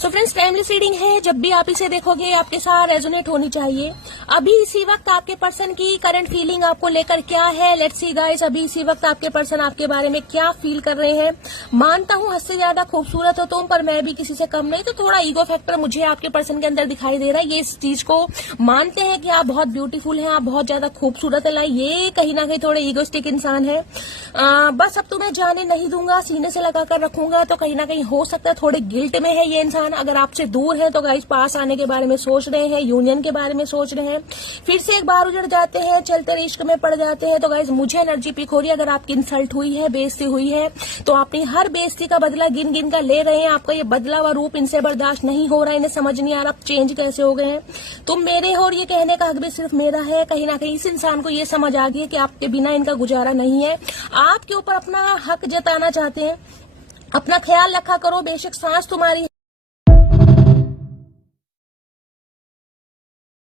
So friends, timeless reading है, जब भी आप इसे देखोगे आपके साथ रेजोनेट होनी चाहिए। अभी इसी वक्त आपके पर्सन की करंट फीलिंग आपको लेकर क्या है, लेट्स सी गाइस। अभी इसी वक्त आपके पर्सन आपके बारे में क्या फील कर रहे हैं। मानता हूं हद से ज्यादा खूबसूरत हो तुम, पर मैं भी किसी से कम नहीं, तो थोड़ा ईगो फैक्टर मुझे आपके पर्सन के अंदर दिखाई दे रहा है। ये इस चीज को मानते हैं कि आप बहुत ब्यूटीफुल हैं, आप बहुत ज्यादा खूबसूरत है, ये कहीं ना कहीं थोड़े ईगोस्टिक इंसान है। बस अब तुम्हें जाने नहीं दूंगा, सीने से लगाकर रखूंगा, तो कहीं ना कहीं हो सकता है थोड़े गिल्ट में है ये इंसान। अगर आपसे दूर है तो गाइस पास आने के बारे में सोच रहे हैं, यूनियन के बारे में सोच रहे हैं, फिर से एक बार उजड़ जाते हैं, चलते इश्क में पड़ जाते हैं। तो गाइस मुझे एनर्जी पिक हो रही है, अगर आपकी इंसल्ट हुई है, बेइज्जती हुई है, तो अपनी हर बेइज्जती का बदला गिन गिन कर ले रहे हैं। आपका ये बदला हुआ रूप इनसे बर्दाश्त नहीं हो रहा है, इन्हें समझ नहीं आ रहा आप चेंज कैसे हो गए हैं। तुम मेरे हो और ये कहने का हक भी सिर्फ मेरा है। कहीं ना कहीं इस इंसान को ये समझ आ गई है कि आपके बिना इनका गुजारा नहीं है। आपके ऊपर अपना हक जताना चाहते हैं। अपना ख्याल रखा करो, बेशक सांस तुम्हारी